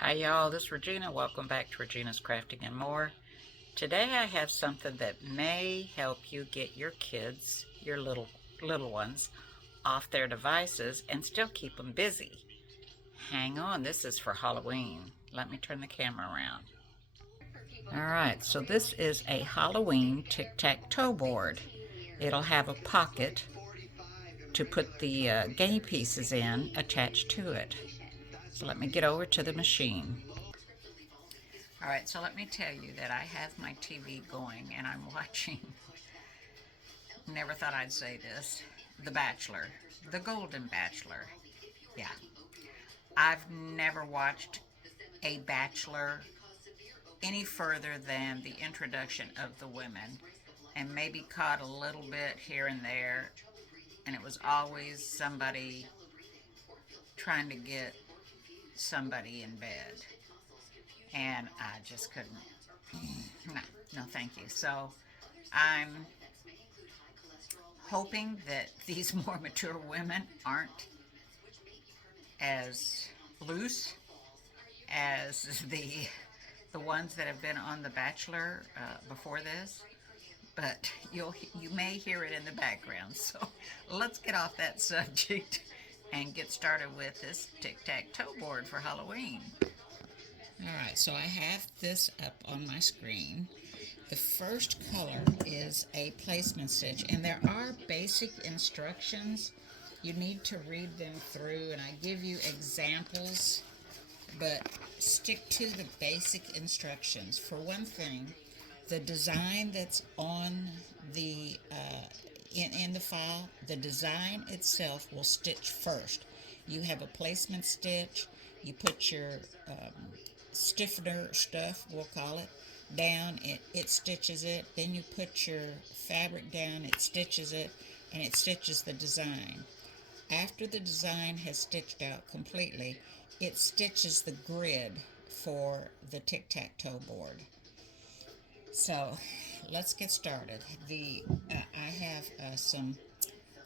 Hi y'all, this is Regina. Welcome back to Regina's Crafting and More. Today I have something that may help you get your kids, your little ones, off their devices and still keep them busy. Hang on, this is for Halloween. Let me turn the camera around. Alright, so this is a Halloween Tic Tac Toe Board. It'll have a pocket to put the game pieces in attached to it. So let me get over to the machine. All right, so let me tell you that I have my TV going and I'm watching, never thought I'd say this, The Bachelor, The Golden Bachelor. Yeah. I've never watched a Bachelor any further than the introduction of the women and maybe caught a little bit here and there, and it was always somebody trying to get somebody in bed. And I just couldn't. No, no, thank you. So I'm hoping that these more mature women aren't as loose as the ones that have been on The Bachelor before this. But you may hear it in the background. So let's get off that subject and get started with this Tic Tac Toe Board for Halloween. Alright, so I have this up on my screen. The first color is a placement stitch, and there are basic instructions. You need to read them through, and I give you examples, but stick to the basic instructions. For one thing, the design that's on the in the file, the design itself will stitch first. You have a placement stitch. You put your stiffener stuff, we'll call it, down, it stitches it. Then you put your fabric down, it stitches it, and it stitches the design. After the design has stitched out completely, it stitches the grid for the Tic Tac Toe Board. So let's get started. I have some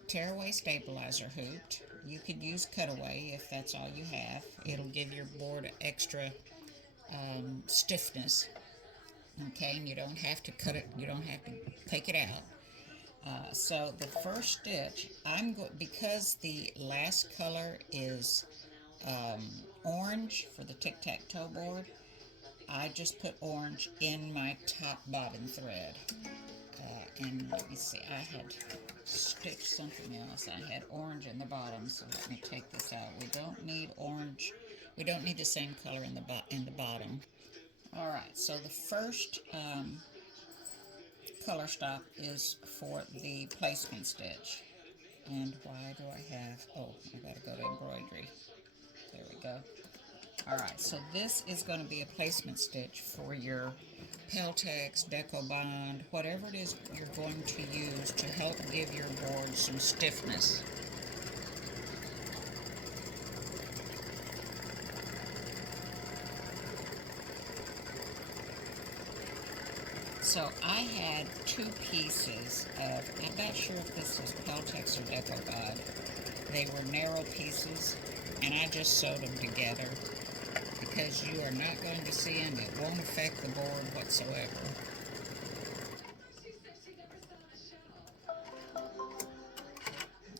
tearaway stabilizer hoop. You could use cutaway if that's all you have. It'll give your board extra stiffness. Okay, and you don't have to cut it, you don't have to take it out. So the first stitch, because the last color is orange for the Tic Tac Toe Board, I just put orange in my top bottom thread. And let me see, I had stitched something else. I had orange in the bottom, so let me take this out. We don't need orange. We don't need the same color in the bottom. All right, so the first color stock is for the placement stitch. And why do I have, oh, I gotta go to embroidery. There we go. All right, so this is going to be a placement stitch for your Peltex, Deco Bond, whatever it is you're going to use to help give your board some stiffness. So I had two pieces of, I'm not sure if this is Peltex or Deco Bond. They were narrow pieces, and I just sewed them together because you are not going to see them. It won't affect the board whatsoever.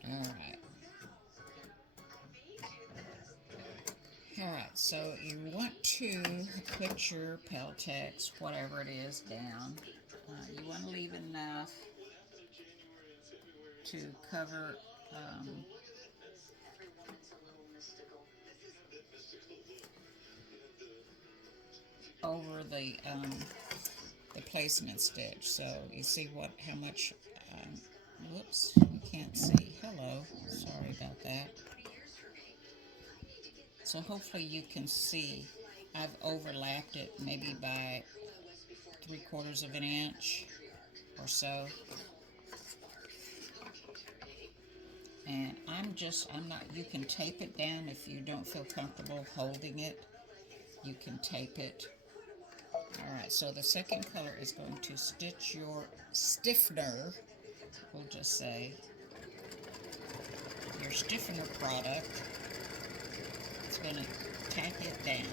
Alright. Alright, so you want to put your Peltex, whatever it is, down. You want to leave enough to cover over the placement stitch. So you see how much, whoops, you can't see. Hello, sorry about that. So hopefully you can see I've overlapped it maybe by 3/4 of an inch or so. And you can tape it down if you don't feel comfortable holding it. You can tape it. Alright, so the second color is going to stitch your stiffener, we'll just say, your stiffener product. It's going to tack it down.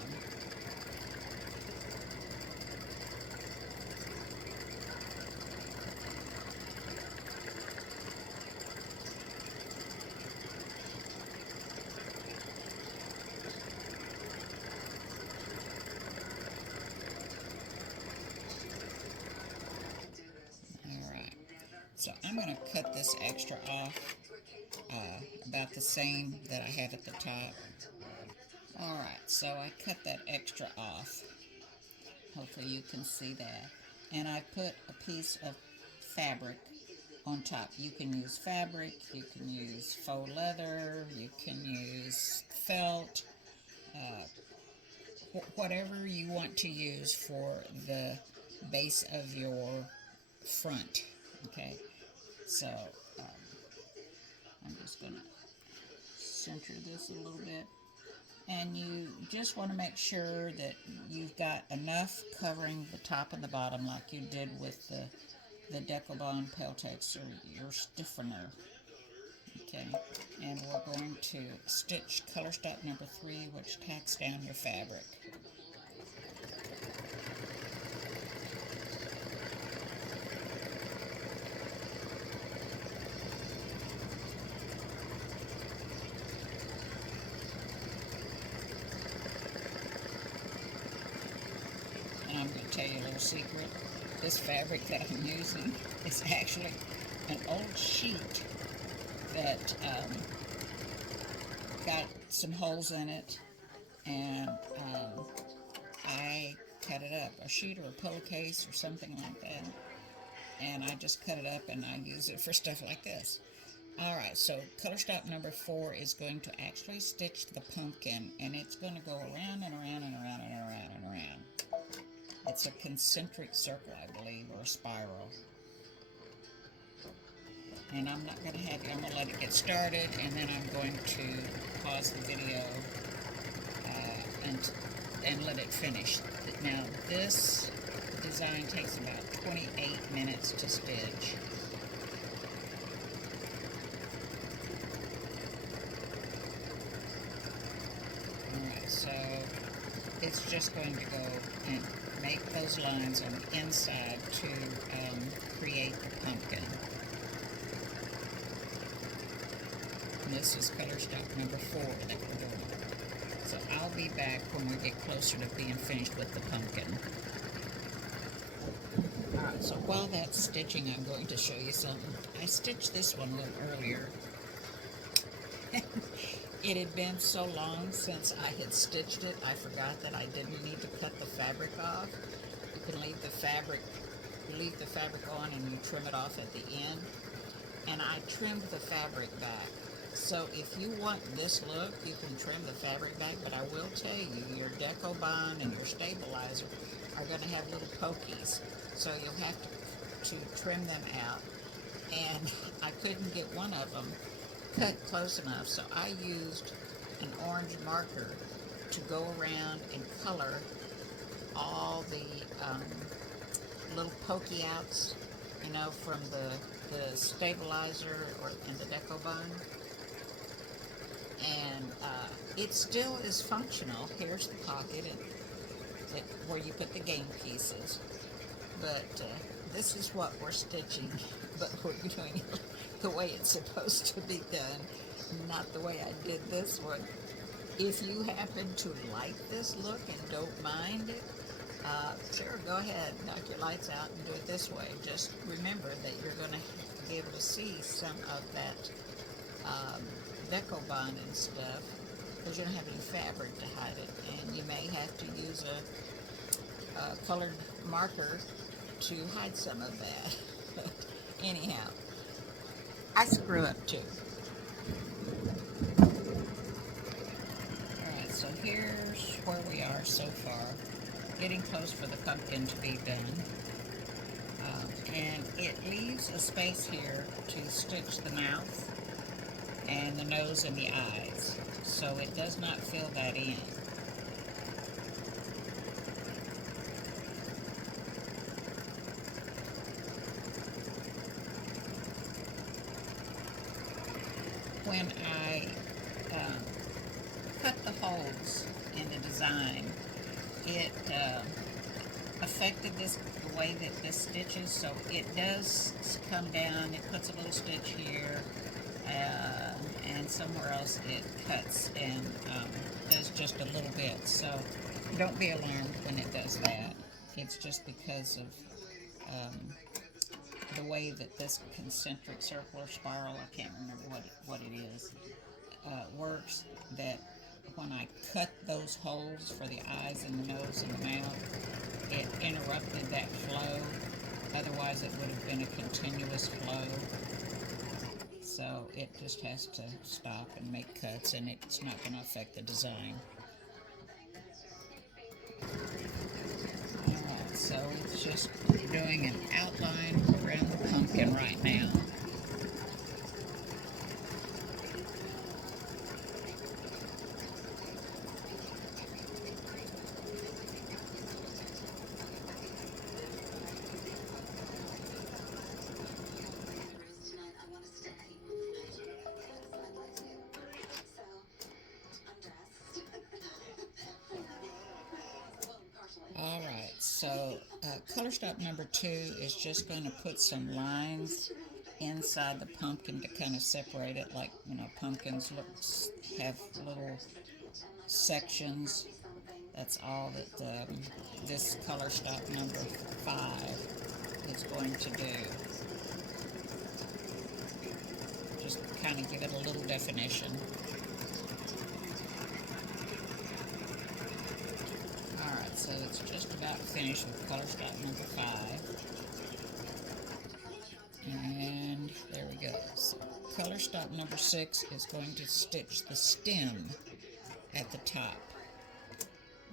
So I'm going to cut this extra off about the same that I had at the top. Alright, so I cut that extra off. Hopefully you can see that. And I put a piece of fabric on top. You can use fabric, you can use faux leather, you can use felt, whatever you want to use for the base of your front. Okay, so I'm just going to center this a little bit. And you just want to make sure that you've got enough covering the top and the bottom like you did with the Decobond Peltex or your stiffener. Okay, and we're going to stitch color stop number 3, which tacks down your fabric. And I'm going to tell you a little secret. This fabric that I'm using is actually an old sheet that got some holes in it, and I cut it up, a sheet or a pillowcase or something like that, and I just cut it up and I use it for stuff like this. Alright, so color stop number 4 is going to actually stitch the pumpkin, and it's going to go around and around and around and around and around. It's a concentric circle, I believe, or a spiral. And I'm not going to have you, I'm going to let it get started, and then I'm going to pause the video and let it finish. Now, this design takes about 28 minutes to stitch. Alright, so it's just going to go and make those lines on the inside to create the pumpkin. And this is color stop number 4 that we're doing. So I'll be back when we get closer to being finished with the pumpkin. Alright, so while that's stitching, I'm going to show you something. I stitched this one a little earlier. It had been so long since I had stitched it, I forgot that I didn't need to cut the fabric off. You can leave the fabric on and you trim it off at the end. And I trimmed the fabric back. So if you want this look, you can trim the fabric back, but I will tell you, your Decobond and your stabilizer are going to have little pokies. So you'll have to trim them out. And I couldn't get one of them cut close enough, so I used an orange marker to go around and color all the little pokey outs, you know, from the stabilizer and the Decobond. And it still is functional. Here's the pocket where you put the game pieces. But this is what we're stitching, but we're doing it the way it's supposed to be done, not the way I did this one. If you happen to like this look and don't mind it, sure, go ahead, knock your lights out and do it this way. Just remember that you're going to be able to see some of that Decobond and stuff, because you don't have any fabric to hide it, and you may have to use a colored marker to hide some of that. But anyhow, I screw up too. Alright, so here's where we are so far, getting close for the pumpkin to be done. And it leaves a space here to stitch the mouth and the nose and the eyes, so it does not fill that in. When I cut the holes in the design, it affected the way that this stitches, so it does come down, it puts a little stitch here, and somewhere else it cuts and does just a little bit, so don't be alarmed when it does that. It's just because of the way that this concentric circular spiral, I can't remember what it is, works, that when I cut those holes for the eyes and the nose and the mouth, it interrupted that flow. Otherwise, it would have been a continuous flow. So it just has to stop and make cuts, and it's not going to affect the design. Alright, so it's just doing an outline around the pumpkin right now. Alright, so color stop number 2 is just going to put some lines inside the pumpkin to kind of separate it, like, you know, pumpkins have little sections. That's all that this color stop number 5 is going to do. Just kind of give it a little definition. Alright, so it's just about finished with color stop number 5. And there we go. So color stop number 6 is going to stitch the stem at the top.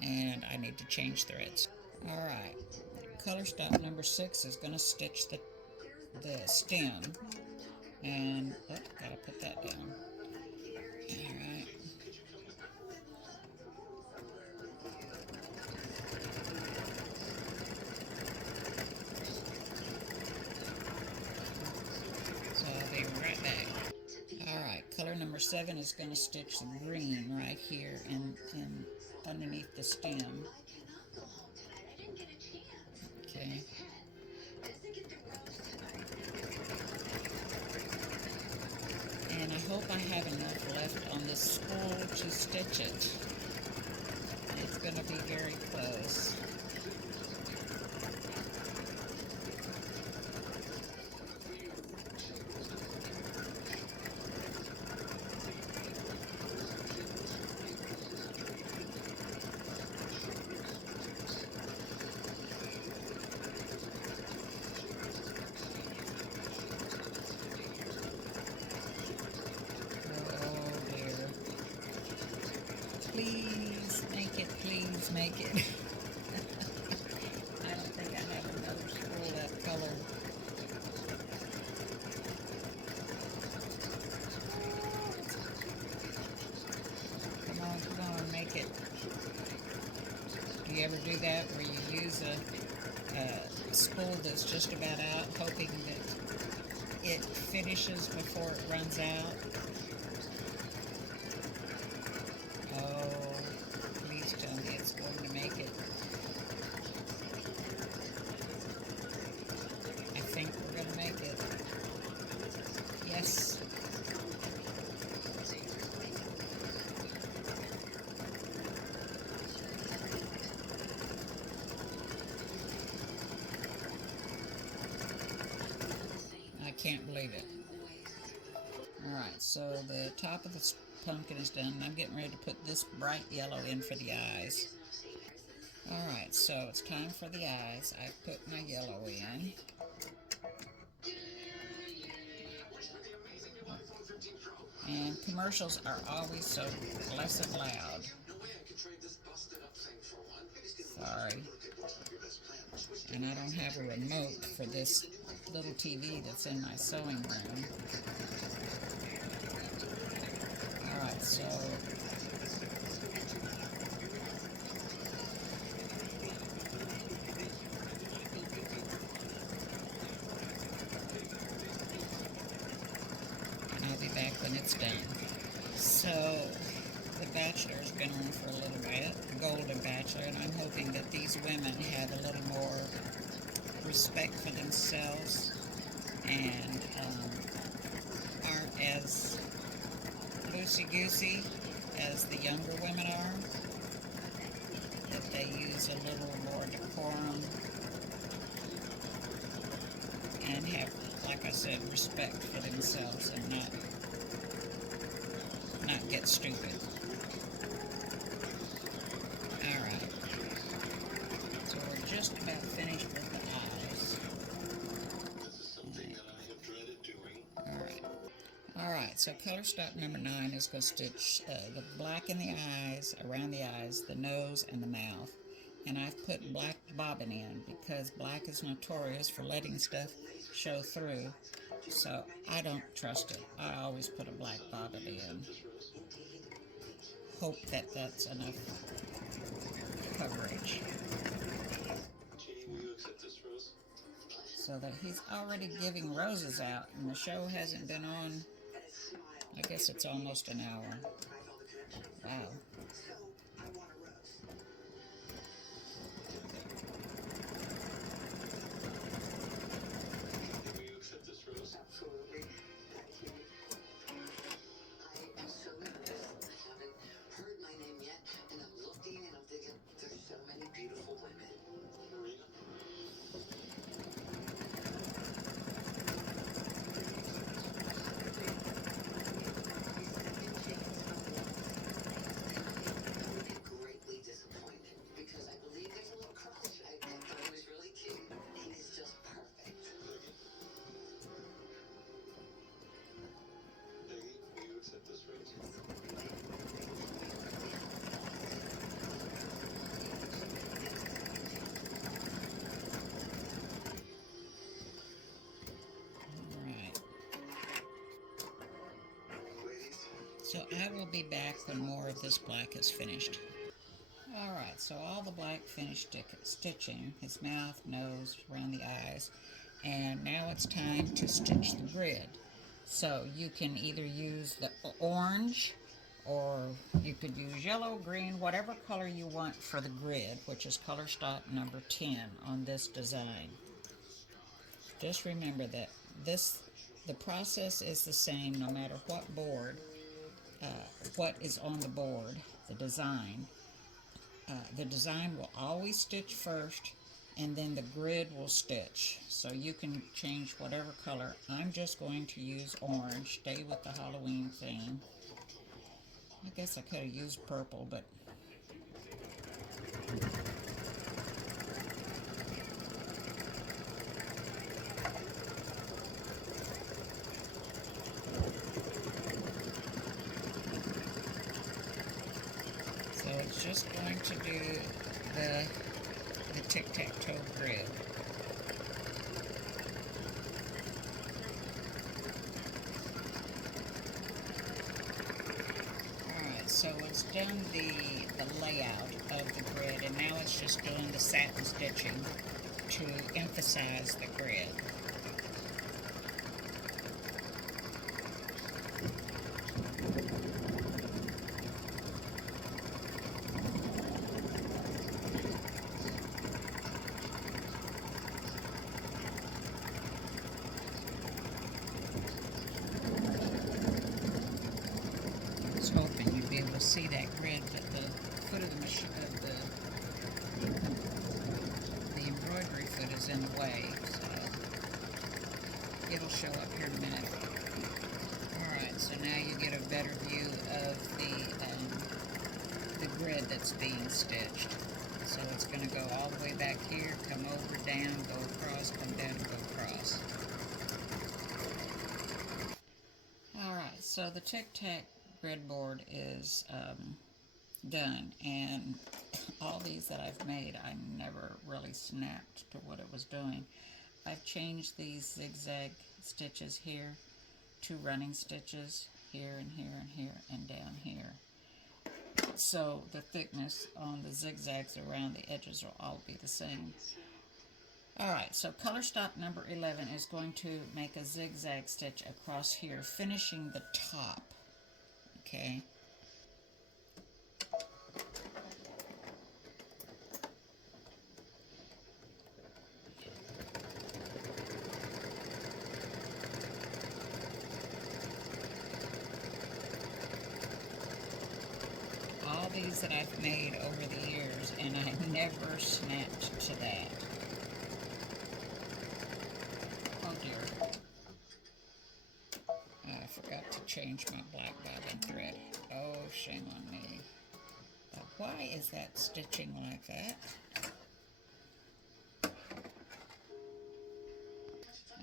And I need to change threads. Alright, color stop number 6 is going to stitch the stem. And, oh, gotta put that down. Alright. So I'll be right back. Alright, color number 7 is going to stitch the green right here and underneath the stem. Okay. And I hope I have enough left on this spool to stitch it. It's going to be very close. Please make it, please make it. I don't think I have another spool that color. Come on, make it. Do you ever do that where you use a spool that's just about out, hoping that it finishes before it runs out? Oh, please tell me it's going to make it. I think we're going to make it. Yes. I can't believe it. Alright, so the top of the pumpkin is done. I'm getting ready to put this bright yellow in for the eyes. Alright, so it's time for the eyes. I put my yellow in. And commercials are always so blessed loud. Sorry. And I don't have a remote for this little TV that's in my sewing room. Alright, so I'll be back when it's done. So the Bachelor's been on for a little bit, Golden Bachelor, and I'm hoping that these women have a little more respect for themselves and aren't as loosey-goosey as the younger women are, that they use a little more decorum and have, like I said, respect for themselves and not get stupid. Alright, so we're just about finished with the eyes. Alright, so color stop number 9 is going to stitch the black in the eyes, around the eyes, the nose, and the mouth. And I've put black bobbin in because black is notorious for letting stuff show through. So I don't trust it. I always put a black bobbin in. Hope that that's enough coverage. So that he's already giving roses out, and the show hasn't been on, I guess it's almost an hour. Wow. Absolutely. Thank you. I am so nervous. I haven't heard my name yet, and I'm looking and I'm thinking, there's so many beautiful women. Marina? Greatly disappointed because I believe there's a little crush. I thought he was really cute. He's just perfect. Peggy, will you accept this rose? Alright. So I will be back when more of this black is finished. Alright, so all the black finished stitching, his mouth, nose, around the eyes, and now it's time to stitch the grid. So you can either use the orange, or you could use yellow, green, whatever color you want for the grid, which is color stop number 10 on this design. Just remember that the process is the same no matter what board, what is on the board, the design. The design will always stitch first, and then the grid will stitch. So you can change whatever color. I'm just going to use orange, stay with the Halloween theme. I guess I could have used purple, but so it's just going to do the Tic Tac Toe grid. Alright, so it's done the layout of the grid, and now it's just doing the satin stitching to emphasize the grid. Hoping you'd be able to see that grid, but the foot of the machine, the embroidery foot is in the way, so it'll show up here in a minute. Alright, so now you get a better view of the grid that's being stitched. So it's going to go all the way back here, come over, down, go across, come down, and go across. Alright, so the Tic Tac grid board is done, and all these that I've made, I never really snapped to what it was doing. I've changed these zigzag stitches here to running stitches here and here and here and down here. So the thickness on the zigzags around the edges will all be the same. Alright, so color stop number 11 is going to make a zigzag stitch across here, finishing the top. Okay. All these that I've made over the years, and I never snapped to that. Oh change my black bobbin thread. Oh, shame on me. Why is that stitching like that?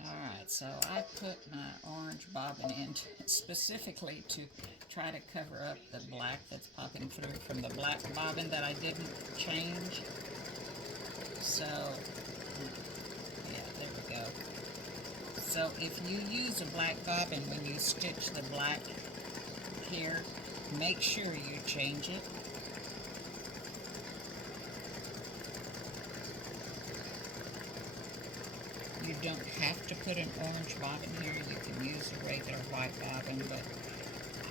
Alright, so I put my orange bobbin in specifically to try to cover up the black that's popping through from the black bobbin that I didn't change. So, yeah, there we go. So if you use a black bobbin when you stitch the black here, make sure you change it. You don't have to put an orange bobbin here. You can use a regular white bobbin, but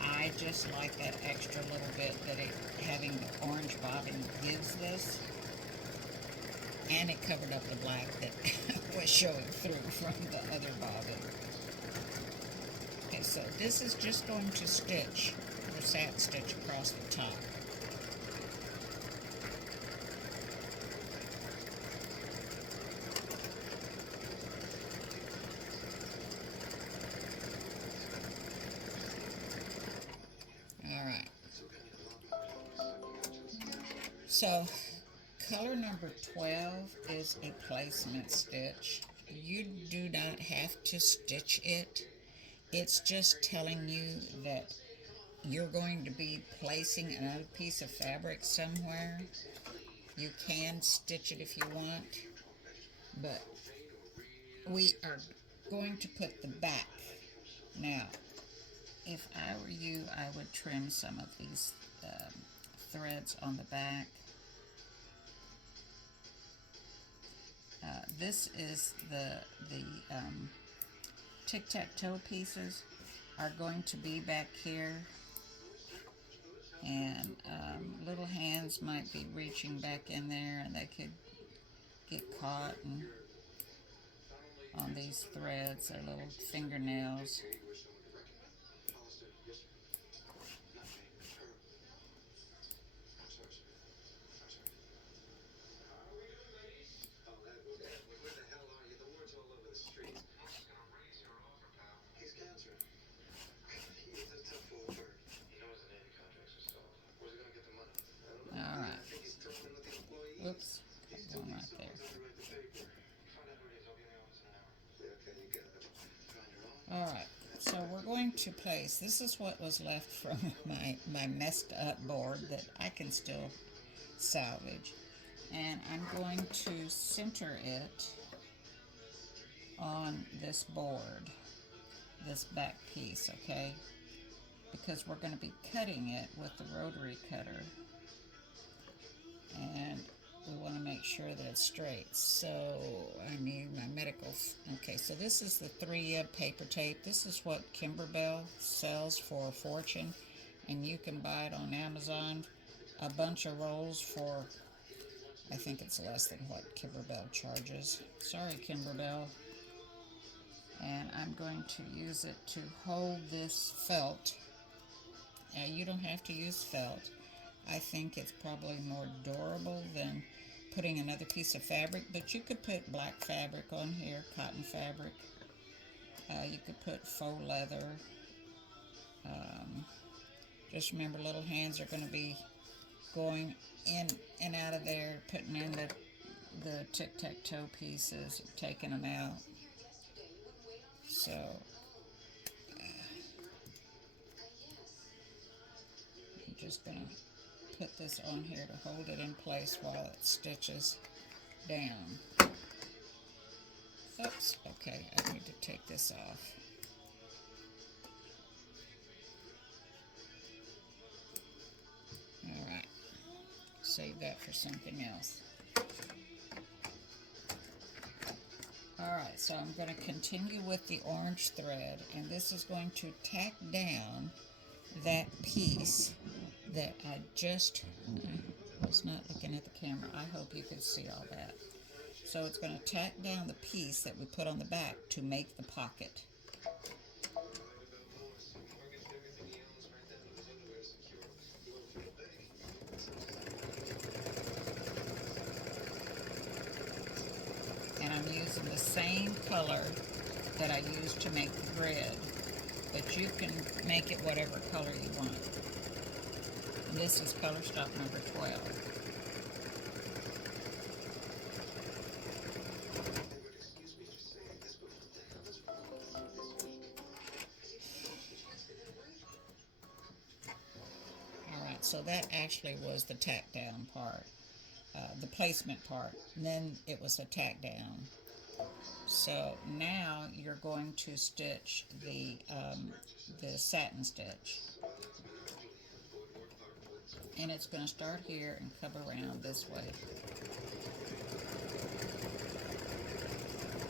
I just like that extra little bit that having the orange bobbin gives this. And it covered up the black that was showing through from the other bobbin. Okay, so this is just going to stitch, or sat stitch across the top. Alright. So, color number 12 is a placement stitch. You do not have to stitch it. It's just telling you that you're going to be placing another piece of fabric somewhere. You can stitch it if you want, but we are going to put the back. Now, if I were you, I would trim some of these threads on the back. This is the Tic Tac Toe pieces are going to be back here, and little hands might be reaching back in there, and they could get caught on these threads, their little fingernails. Oops, one right there. Alright, so we're going to place, this is what was left from my messed up board that I can still salvage. And I'm going to center it on this board, this back piece, okay? Because we're going to be cutting it with the rotary cutter. And we want to make sure that it's straight. So I need my medical. Okay, so this is the 3 paper tape. This is what Kimberbell sells for a fortune, and you can buy it on Amazon. A bunch of rolls for, I think it's less than what Kimberbell charges. Sorry, Kimberbell. And I'm going to use it to hold this felt. You don't have to use felt. I think it's probably more durable than putting another piece of fabric, but you could put black fabric on here, cotton fabric. You could put faux leather. Just remember, little hands are going to be going in and out of there, putting in the tic-tac-toe pieces, taking them out. So I'm just going to put this on here to hold it in place while it stitches down. Oops, okay, I need to take this off. Alright, save that for something else. Alright, so I'm going to continue with the orange thread, and this is going to tack down that piece that I was not looking at the camera. I hope you can see all that. So it's going to tack down the piece that we put on the back to make the pocket. And I'm using the same color that I used to make the grid. but you can make it whatever color you want. This is color stop number 12. Alright, so that actually was the tack down part, the placement part, and then it was a tack down. So now you're going to stitch the satin stitch. And it's going to start here and come around this way.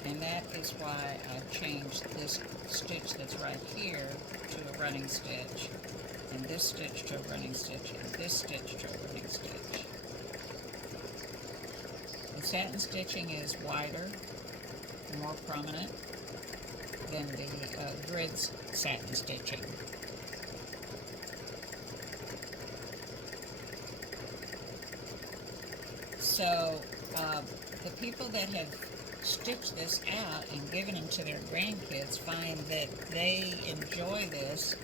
And that is why I've changed this stitch that's right here to a running stitch, and this stitch to a running stitch, and this stitch to a running stitch. The satin stitching is wider, more prominent than the grid satin stitching. So the people that have stitched this out and given them to their grandkids find that they enjoy this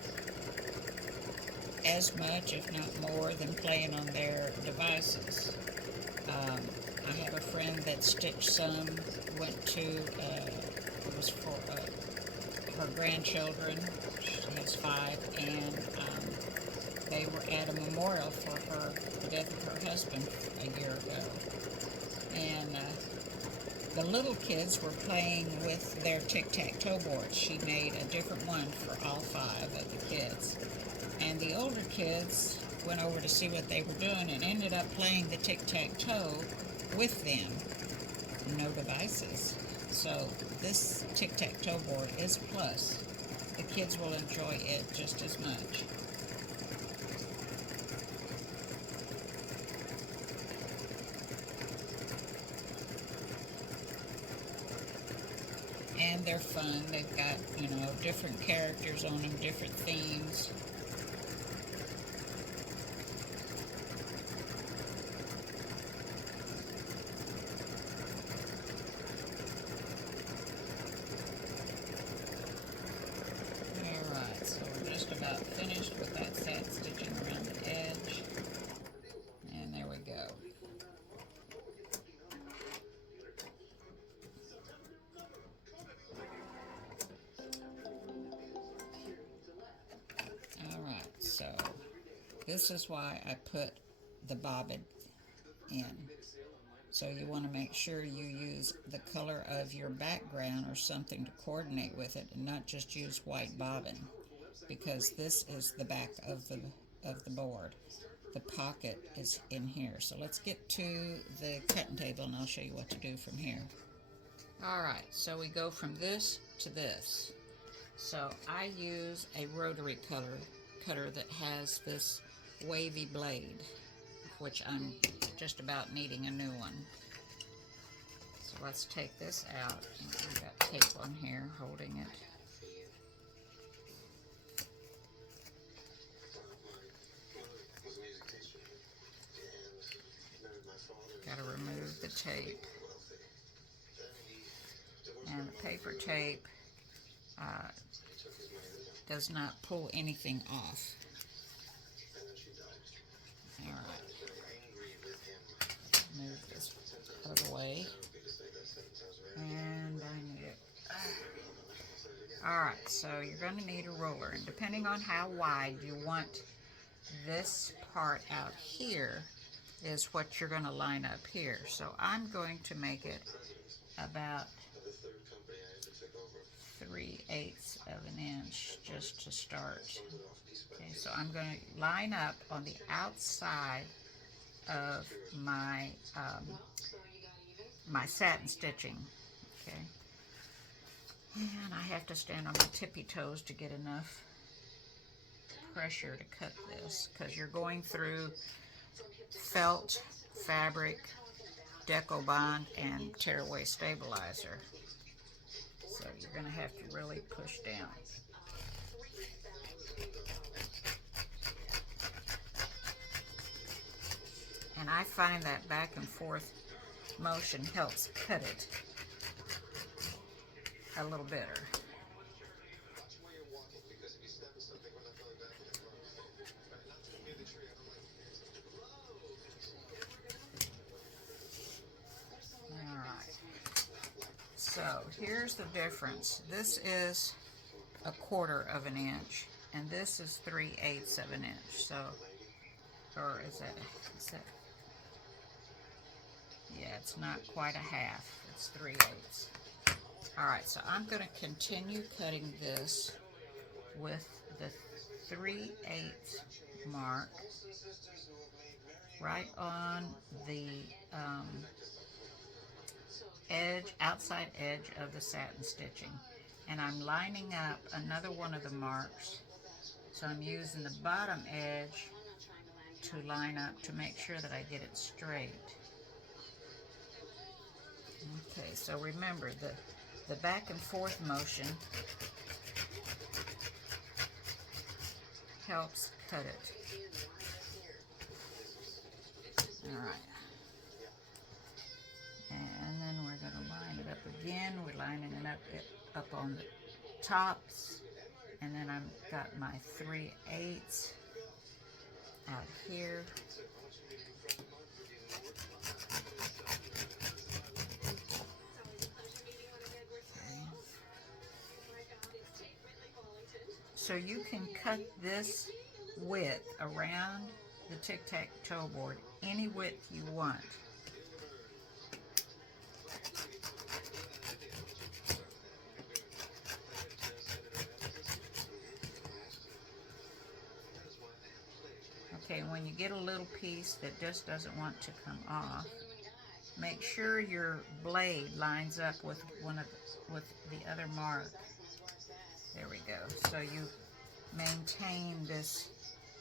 as much, if not more, than playing on their devices. I have a friend that stitched some, went to, it was for her grandchildren, she has 5, and they were at a memorial for the death of her husband a year ago. And the little kids were playing with their Tic Tac Toe Board. She made a different one for all 5 of the kids. And the older kids went over to see what they were doing and ended up playing the Tic Tac Toe with them. No devices. So this Tic Tac Toe Board is a plus. The kids will enjoy it just as much. And they're fun. They've got, different characters on them, different themes. Alright, so we're just about finished with that satin stitching around the edge. And there we go. So this is why I put the bobbin in. So you want to make sure you use the color of your background or something to coordinate with it, and not just use white bobbin, because this is the back of the board. The pocket is in here. So let's get to the cutting table and I'll show you what to do from here. Alright, so we go from this to this. So I use a rotary cutter that has this wavy blade, which I'm just about needing a new one. So let's take this out. We've got tape on here holding it. Got to remove the tape. And the paper tape does not pull anything off. Alright. Move this out of the way. And I need it. Alright, so you're going to need a ruler. And depending on how wide you want this part out here is what you're going to line up here. So I'm going to make it about 3/8 of an inch just to start. Okay, so I'm going to line up on the outside of my my satin stitching. Okay, and I have to stand on my tippy toes to get enough pressure to cut this, because you're going through felt, fabric, Deco Bond, and tearaway stabilizer. So you're going to have to really push down. And I find that back and forth motion helps cut it a little better. So here's the difference. This is 1/4 of an inch, and this is 3/8 of an inch. So, or is that? Yeah, it's not quite a half. It's 3/8. All right, so I'm going to continue cutting this with the 3/8 mark right on the edge, outside edge of the satin stitching. And I'm lining up another one of the marks. So I'm using the bottom edge to line up to make sure that I get it straight. Okay, so remember the back and forth motion helps cut it. All right. And then we're going to line it up again. We're lining it up on the tops. And then I've got my 3/8 out here. Okay. So you can cut this width around the Tic Tac Toe board any width you want. Okay, when you get a little piece that just doesn't want to come off, make sure your blade lines up with with the other mark. There we go. So you maintain this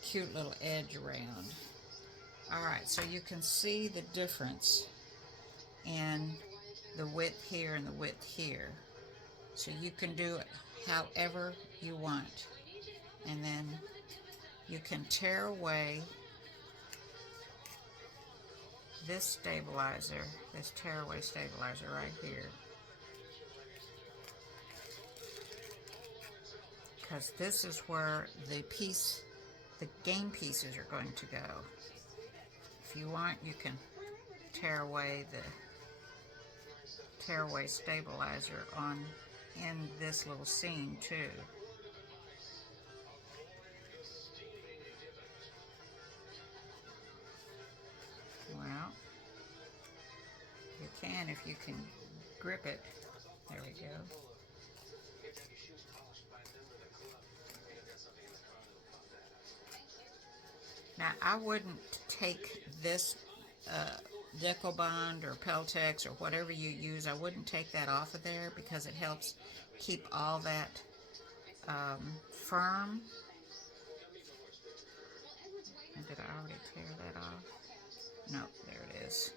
cute little edge around. All right, so you can see the difference in the width here and the width here. So you can do it however you want. And then you can tear away this stabilizer, this tearaway stabilizer right here. Because this is where the game pieces are going to go. If you want, you can tear away the tearaway stabilizer in this little seam too. Well, you can if you can grip it. There we go. Now, I wouldn't take this Deco Bond or Peltex or whatever you use, I wouldn't take that off of there because it helps keep all that firm. Did I already tear that off? No, there it is.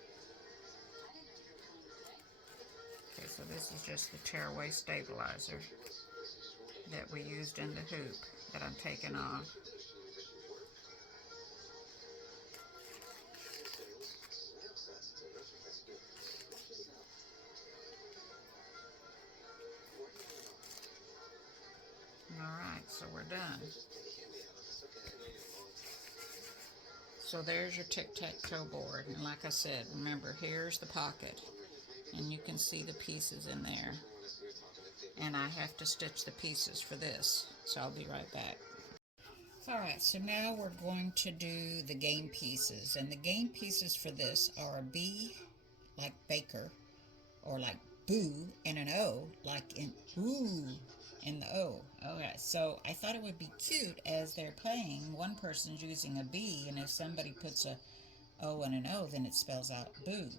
Okay, so this is just the tearaway stabilizer that we used in the hoop that I'm taking off. Alright, so we're done. So there's your Tic Tac Toe board, and like I said, remember, here's the pocket, and you can see the pieces in there. And I have to stitch the pieces for this, so I'll be right back. Alright, so now we're going to do the game pieces, and the game pieces for this are a B, like Baker, or like boo, and an O, like in ooh, in the O. Okay, so I thought it would be cute as they're playing. One person's using a B, and if somebody puts a O and an O, then it spells out boo.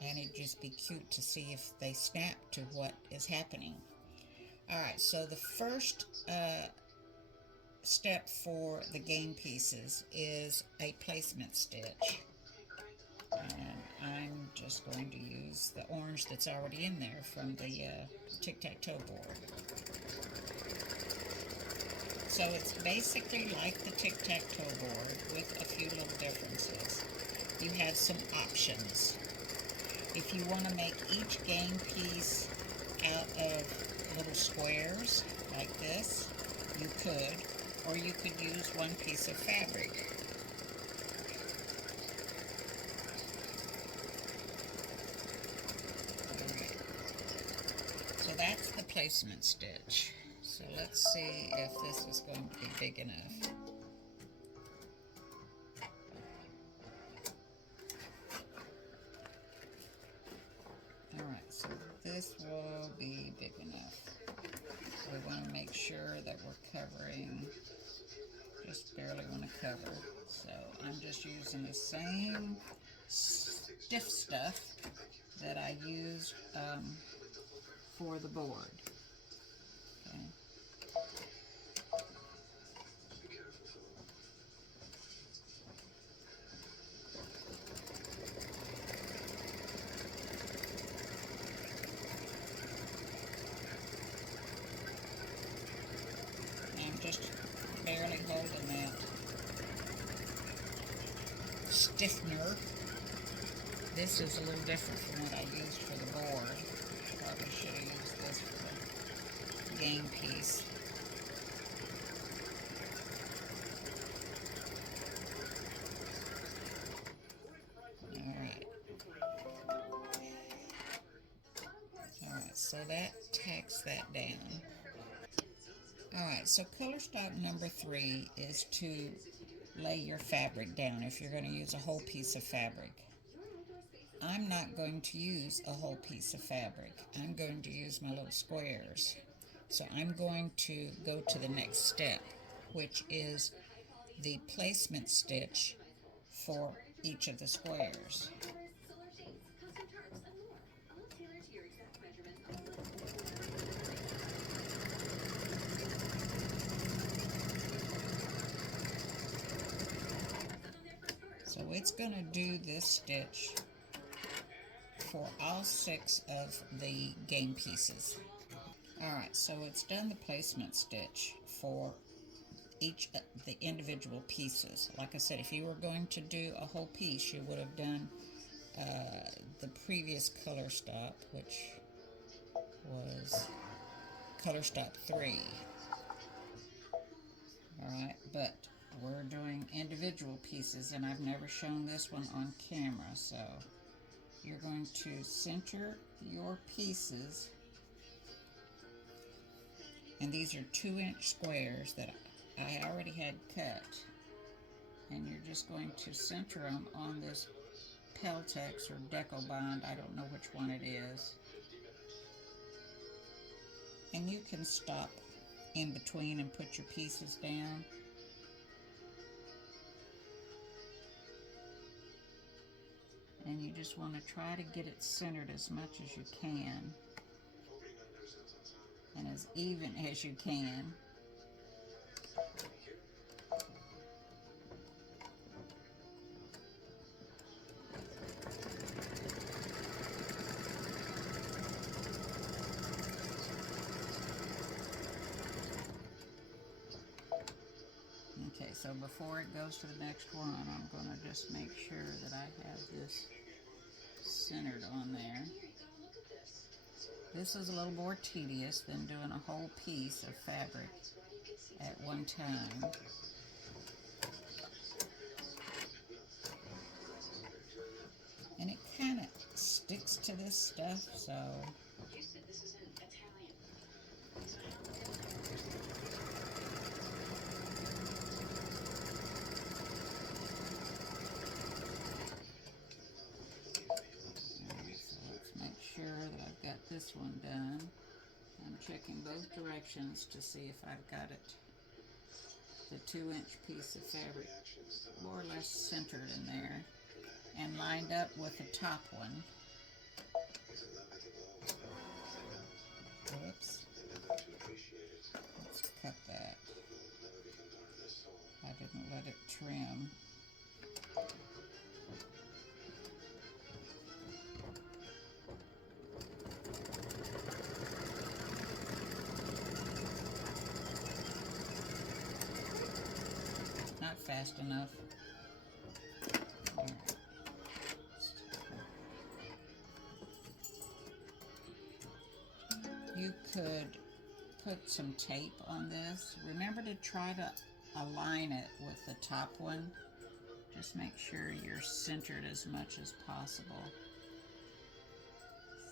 And it'd just be cute to see if they snap to what is happening. Alright, so the first step for the game pieces is a placement stitch. And I'm just going to use the orange that's already in there from the Tic Tac Toe board. So it's basically like the Tic Tac Toe board with a few little differences. You have some options. If you want to make each game piece out of little squares like this, you could, or you could use one piece of fabric. placement stitch. So let's see if this is going to be big enough. Alright, so this will be big enough. So we want to make sure that we're covering, just barely want to cover. So I'm just using the same stiff stuff that I used for the board. Okay. I'm just barely holding that stiffener. This is a little different from what I used for the board. Probably should have used this for the game piece. Alright, so that tacks that down. Alright, so color stop number 3 is to lay your fabric down if you're going to use a whole piece of fabric. I'm not going to use a whole piece of fabric. I'm going to use my little squares. So I'm going to go to the next step, which is the placement stitch for each of the squares. So it's going to do this stitch for all 6 of the game pieces. Alright, so it's done the placement stitch for each of the individual pieces. Like I said, if you were going to do a whole piece, you would have done the previous color stop, which was color stop 3. Alright, but we're doing individual pieces, and I've never shown this one on camera, so you're going to center your pieces, and these are 2-inch squares that I already had cut, and you're just going to center them on this Peltex or Deco Bond, I don't know which one it is, and you can stop in between and put your pieces down. And you just want to try to get it centered as much as you can and as even as you can. Okay, so before it goes to the next one, I'm going to just make sure that I have this centered on there. This is a little more tedious than doing a whole piece of fabric at one time. And it kind of sticks to this stuff, so that I've got this one done. I'm checking both directions to see if I've got it, the 2-inch piece of fabric, more or less centered in there and lined up with the top one. Whoops. Let's cut that. I didn't let it trim. Not fast enough. You could put some tape on this. Remember to try to align it with the top one. Just make sure you're centered as much as possible.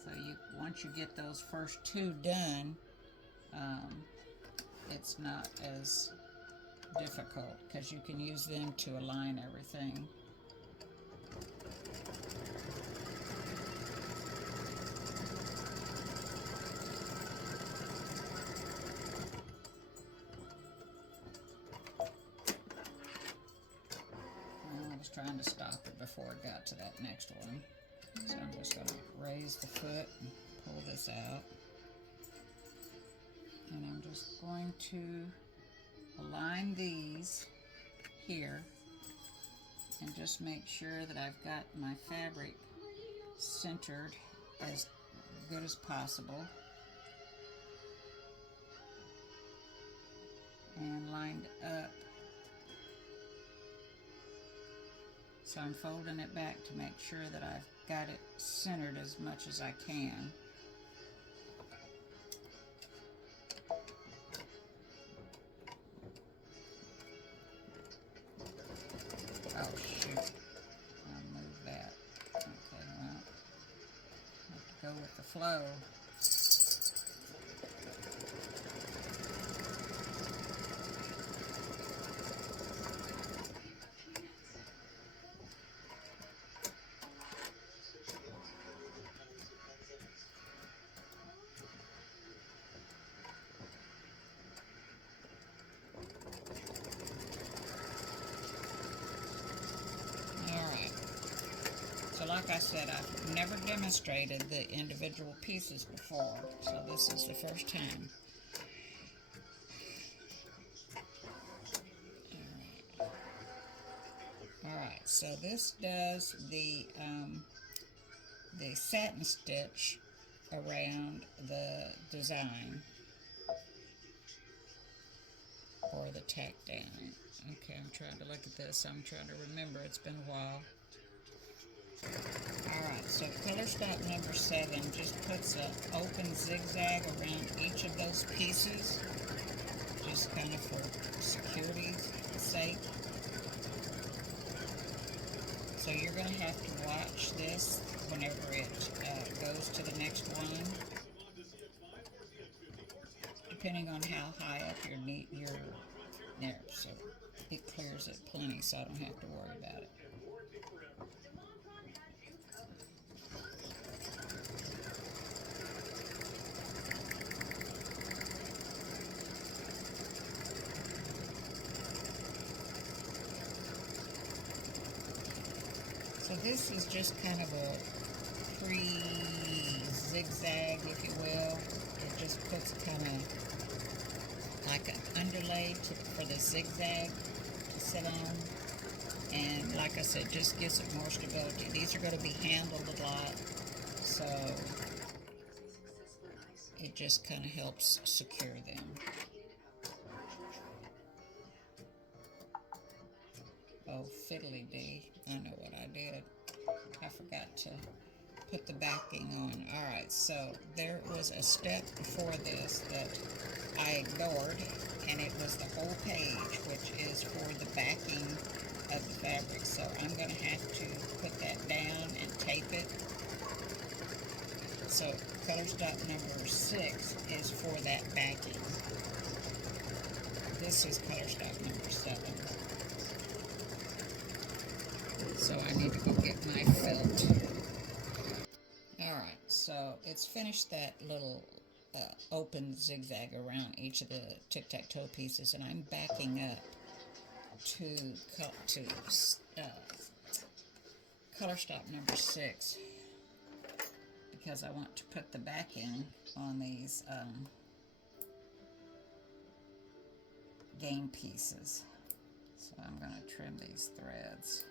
So once you get those first 2 done, it's not as difficult because you can use them to align everything. I was trying to stop it before it got to that next one. So I'm just going to raise the foot and pull this out. And I'm just going to align these here and just make sure that I've got my fabric centered as good as possible and lined up. So I'm folding it back to make sure that I've got it centered as much as I can. Oh shoot, I'll move that. Okay, well, I have to go with the flow. So like I said, I've never demonstrated the individual pieces before, so this is the first time. Alright, so this does the satin stitch around the design, or the tack down. Okay, I'm trying to look at this. I'm trying to remember. It's been a while. Alright, so color stop number 7 just puts an open zigzag around each of those pieces, just kind of for security's sake. So you're going to have to watch this whenever it goes to the next one, depending on how high up you're there. So it clears it plenty, so I don't have to worry about it. So this is just kind of a pre-zigzag, if you will. It just puts kind of like an underlay for the zigzag to sit on. And like I said, just gives it more stability. These are going to be handled a lot, so it just kind of helps secure them. Oh, fiddly dee. I know what I did. I forgot to put the backing on. Alright, so there was a step before this that I ignored, and it was the whole page, which is for the backing of the fabric. So I'm going to have to put that down and tape it. So color stop number 6 is for that backing. This is color stop number 7. So I need to go get my felt. Alright, so it's finished that little open zigzag around each of the tic-tac-toe pieces, and I'm backing up to color stop number 6 because I want to put the backing on these game pieces. So I'm going to trim these threads.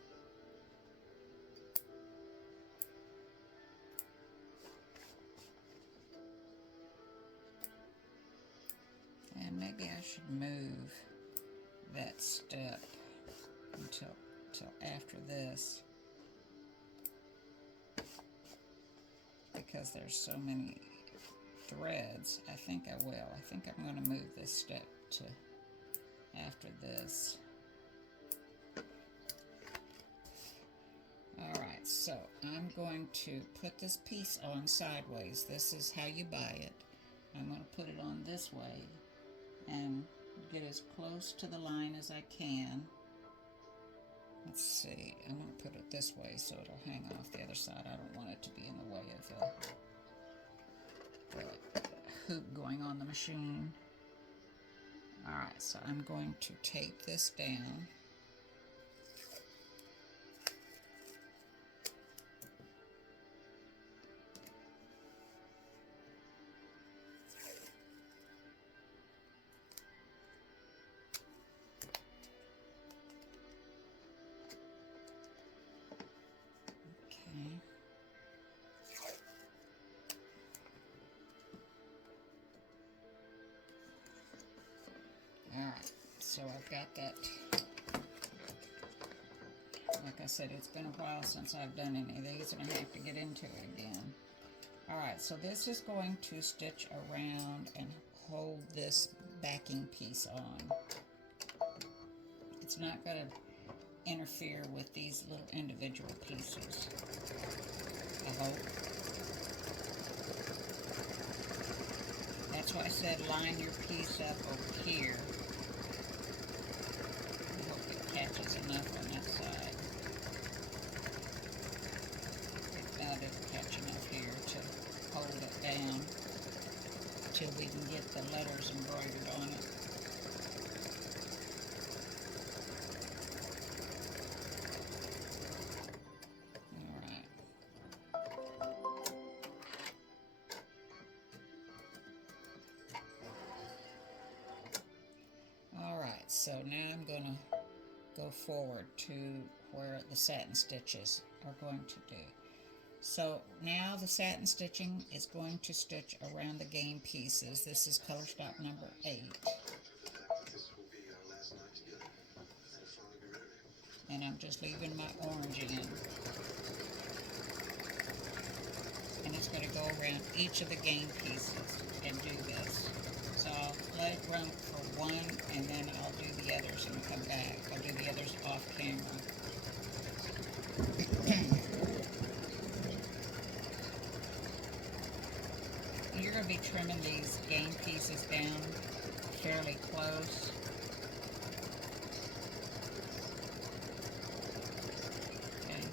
And maybe I should move that step until after this, because there's so many threads. I think I will. I think I'm going to move this step to after this. Alright, so I'm going to put this piece on sideways. This is how you buy it. I'm going to put it on this way and get as close to the line as I can. Let's see, I'm going to put it this way so it'll hang off the other side. I don't want it to be in the way of the hoop going on the machine. Alright, so I'm going to tape this down. Alright, so I've got that. Like I said, it's been a while since I've done any of these, and I have to get into it again. Alright, so this is going to stitch around and hold this backing piece on. It's not going to interfere with these little individual pieces, I hope. That's why I said line your piece up over here. I hope it catches enough on that side. If not, it'll catch enough here to hold it down till we can get the letters embroidered on it. So now I'm going to go forward to where the satin stitches are going to do. So now the satin stitching is going to stitch around the game pieces. This is color stock number 8. And I'm just leaving my orange in. And it's going to go around each of the game pieces and do this. So I'll let it run for one, and then I'll do the others and come back. I'll do the others off camera. You're going to be trimming these game pieces down fairly close. Okay.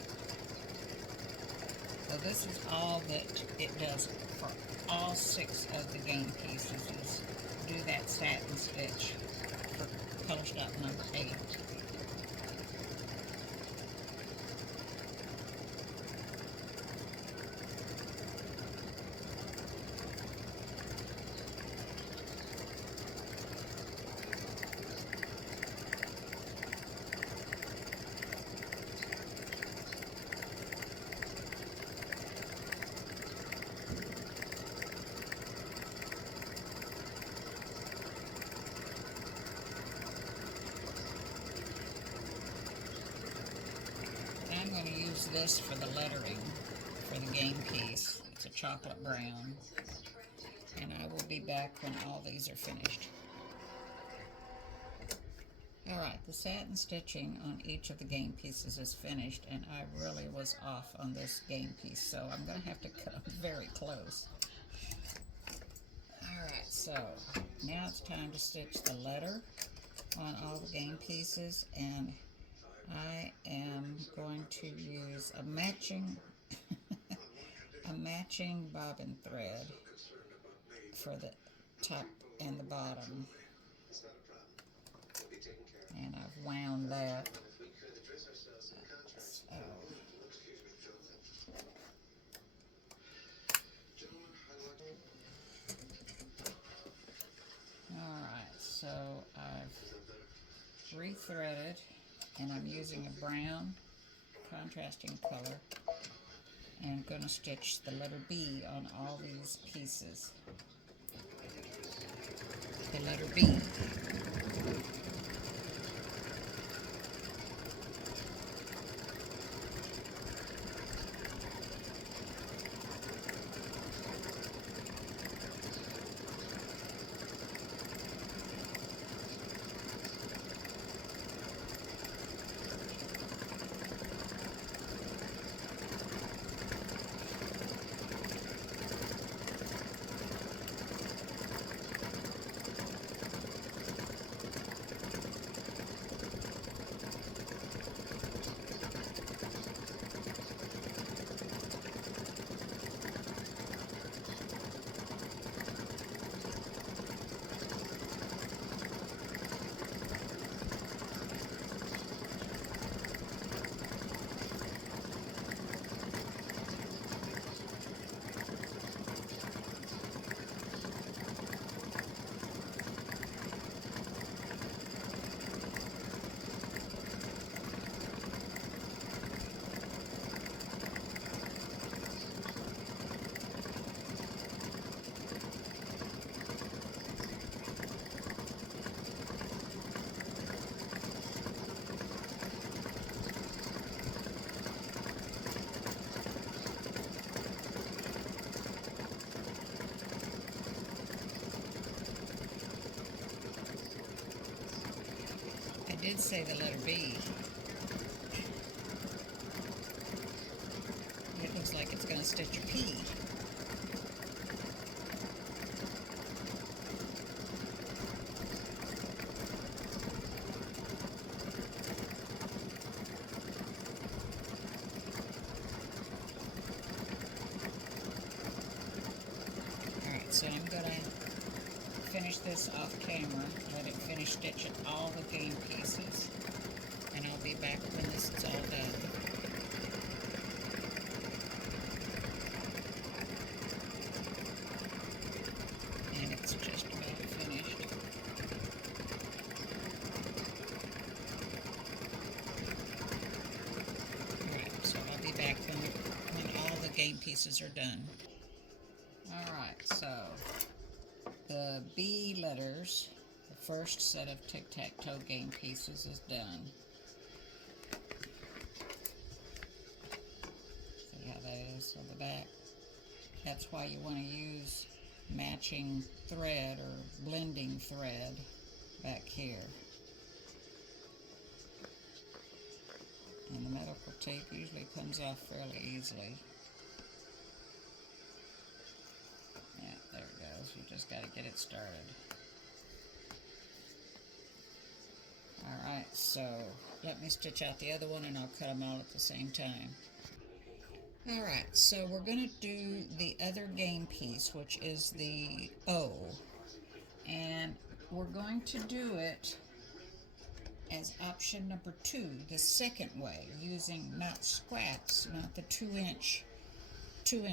So this is all that it does for all 6 of the game pieces is do that satin stitch for color stock number 8. I'm going to use this for the lettering for the game piece. It's a chocolate brown. And I will be back when all these are finished. Alright, the satin stitching on each of the game pieces is finished, and I really was off on this game piece, so I'm going to have to come very close. Alright, so now it's time to stitch the letter on all the game pieces, and I am going to use a matching bobbin thread for the top and the bottom, and I've wound that. Alright, so I've rethreaded, and I'm using a brown contrasting color, and I'm going to stitch the letter B on all these pieces. The letter B. did say the letter B. It looks like it's going to stitch a P. Alright, so I'm going to finish this off camera, let it finish stitching all the game pieces, and I'll be back when this is all done. And it's just about finished. Alright, so I'll be back when all the game pieces are done. Alright, so the B letters, the first set of Tic Tac Toe Game pieces is done. See how that is on the back? That's why you want to use matching thread or blending thread back here. And the medical tape usually comes off fairly easily. Yeah, there it goes. You just got to get it started. Alright, so let me stitch out the other one and I'll cut them all at the same time. Alright, so we're going to do the other game piece, which is the O. And we're going to do it as option number 2, the second way, using not scraps, not the 2-inch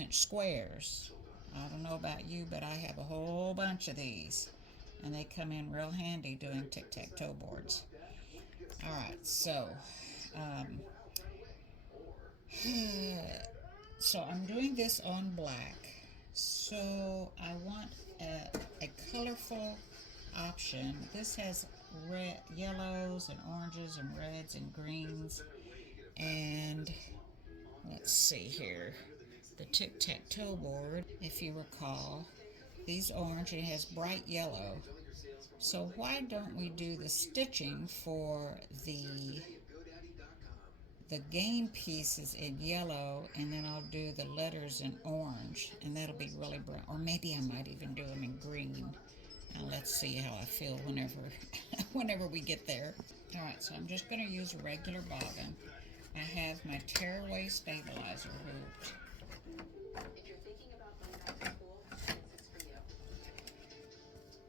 squares. I don't know about you, but I have a whole bunch of these, and they come in real handy doing tic-tac-toe boards. Alright, so so I'm doing this on black, so I want a colorful option. This has red, yellows and oranges and reds and greens, and let's see here, the Tic Tac Toe Board, if you recall, these orange, and it has bright yellow. So why don't we do the stitching for the game pieces in yellow, and then I'll do the letters in orange, and that'll be really bright. Or maybe I might even do them in green. Now let's see how I feel whenever we get there. All right, so I'm just going to use a regular bobbin. I have my tearaway stabilizer hoop. If you're thinking about going back to school, this is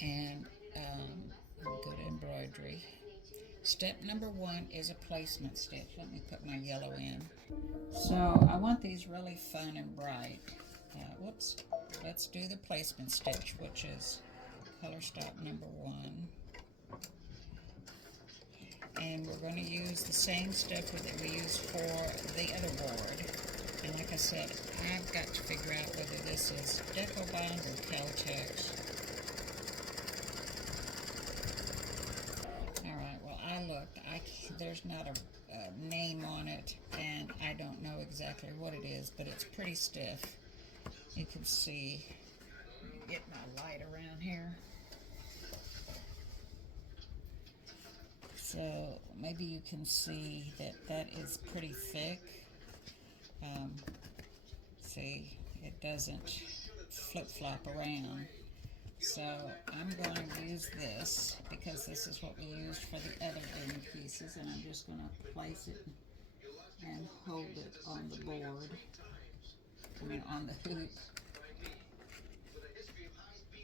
for you. And good embroidery. Step number 1 is a placement stitch. Let me put my yellow in. So I want these really fun and bright. Whoops. Let's do the placement stitch, which is color stop number 1. And we're going to use the same stepper that we used for the other board. And like I said, I've got to figure out whether this is Decobond or Caltex. Alright, well I looked. There's not a name on it, and I don't know exactly what it is, but it's pretty stiff. You can see, get my light around here. So maybe you can see that that is pretty thick. See, it doesn't flip-flop around. So I'm going to use this because this is what we used for the other game pieces, and I'm just going to place it and hold it on the board. On the hoop.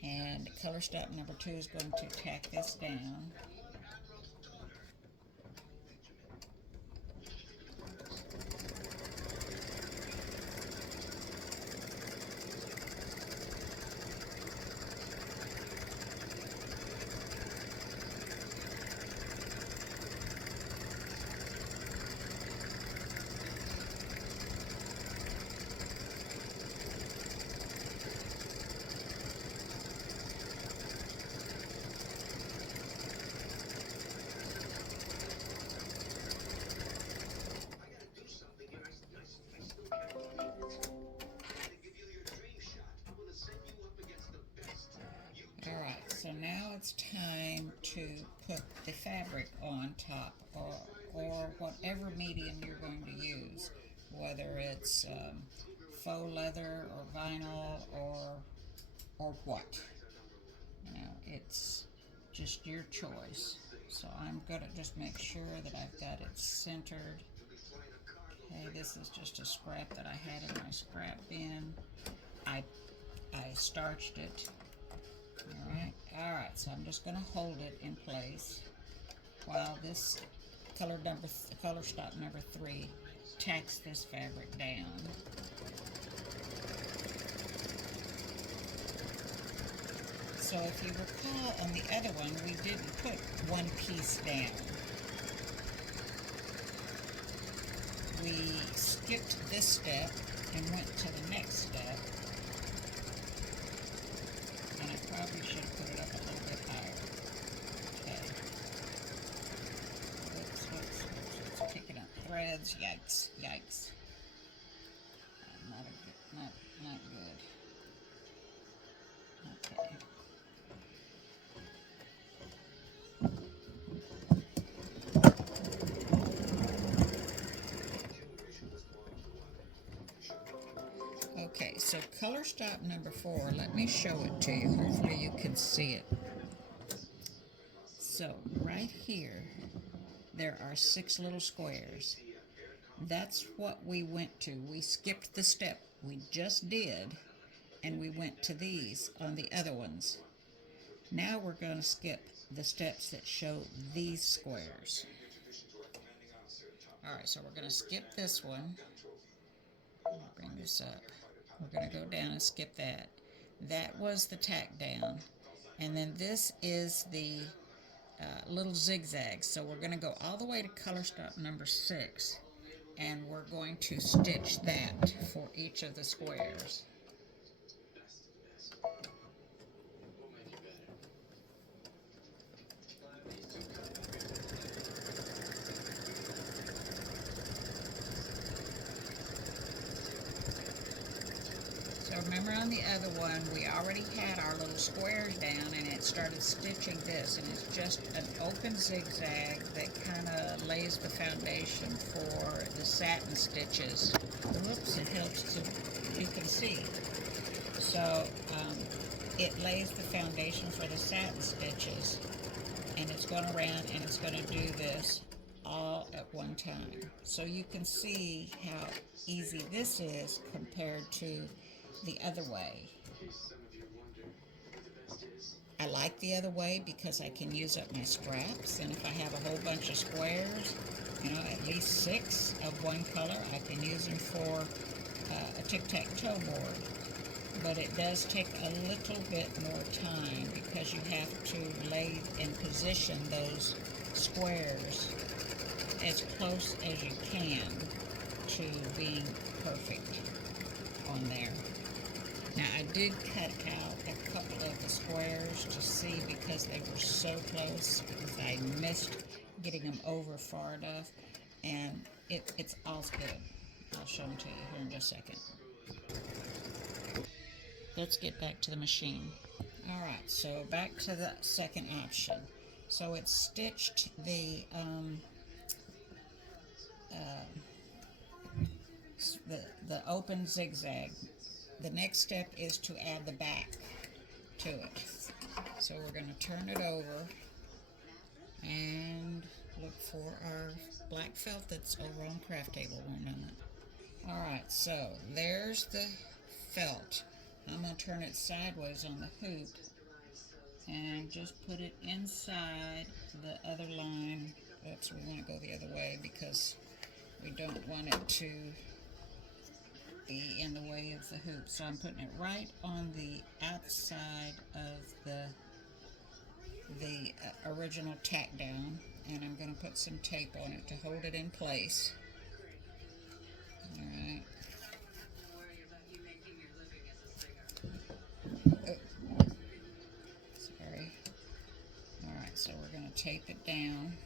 And color stop number 2 is going to tack this down. So now it's time to put the fabric on top, or whatever medium you're going to use, whether it's faux leather or vinyl or what. You know, it's just your choice. So I'm gonna just make sure that I've got it centered. Okay, this is just a scrap that I had in my scrap bin. I starched it. All right. So I'm just gonna hold it in place while this color stop number 3 tacks this fabric down. So if you recall, on the other one, we didn't put one piece down. We skipped this step and went to the next step. And I probably should have put it up a little bit higher. Okay. It's picking up threads. Yikes, yikes. Not good. Okay. Okay, so color stop number 4, let me show it to you. Hopefully you can see it. So right here, there are 6 little squares. That's what we went to. We skipped the step we just did, and we went to these on the other ones. Now we're going to skip the steps that show these squares. Alright, so we're going to skip this one. I'll bring this up. We're going to go down and skip that. That was the tack down. And then this is the little zigzags. So we're going to go all the way to color stop number 6. And we're going to stitch that for each of the squares. So remember on the other one, we already had our little squares down and it started stitching this, and it's just an open zigzag that kind of lays the foundation for the satin stitches. Whoops, it helps to, you can see. So it lays the foundation for the satin stitches, and it's going around and it's going to do this all at one time. So you can see how easy this is compared to the other way. I like the other way because I can use up my scraps, and if I have a whole bunch of squares, you know, at least 6 of one color, I can use them for a Tic Tac Toe board. But it does take a little bit more time because you have to lay and position those squares as close as you can to being perfect on there. Now I did cut out a couple of the squares to see because they were so close, because I missed getting them over far enough, and it's all good. I'll show them to you here in just a second. Let's get back to the machine. Alright, so back to the second option. So it's stitched the open zigzag. The next step is to add the back to it. So we're going to turn it over and look for our black felt that's over on craft table one minute. Alright, so there's the felt. I'm going to turn it sideways on the hoop and just put it inside the other line. Oops, we want to go the other way because we don't want it to be in the way of the hoop. So I'm putting it right on the outside of the original tack down, and I'm going to put some tape on it to hold it in place. Alright. Oh. Sorry. Alright, so we're going to tape it down.